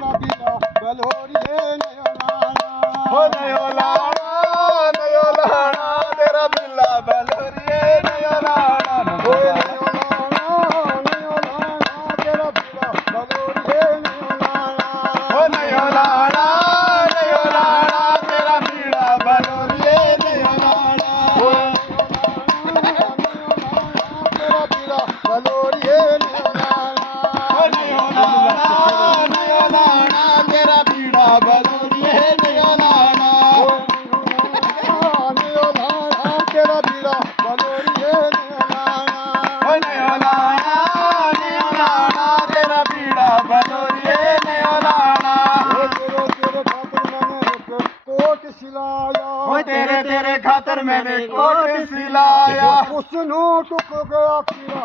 बलोरिए नयो लाना हो नयो लाना तेरा बिल्ला बलोरिए नयो लाना हो नयो लाना तेरा बिल्ला बलोरिए नयो लाना हो नयो लाना तेरा बिल्ला बलोरिए नयो लाना हो तेरा बिल्ला बलोरिए नयो लाना हो नयो लाना तेरा बिल्ला बलोरिए नयो लाना नयो लाना तेरा बिल्ला बलोरिए नयो लाना हो नयो लाना तेरा बिल्ला बलोरिए नयो लाना तेरे खातर मैंने कोट सिलाया हो तेरे खातर मैंने कोट सिलाया उसनू टुक गया खीरा